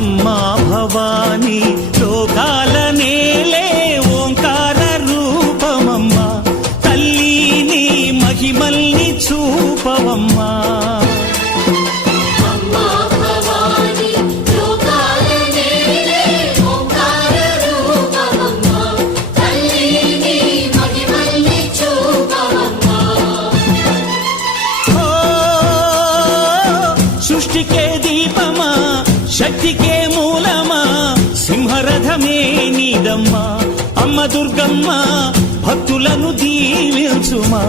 అమ్మా భవానీ లోకాల నేలే ఓంకార రూపమమ్మా తల్లిని మహిమల్ని చూపవమ్మా సృష్టికే దీపమా శక్తికే మూలమా సింహరథమే నీదమ్మా అమ్మ దుర్గమ్మ భక్తులను దీవించుమా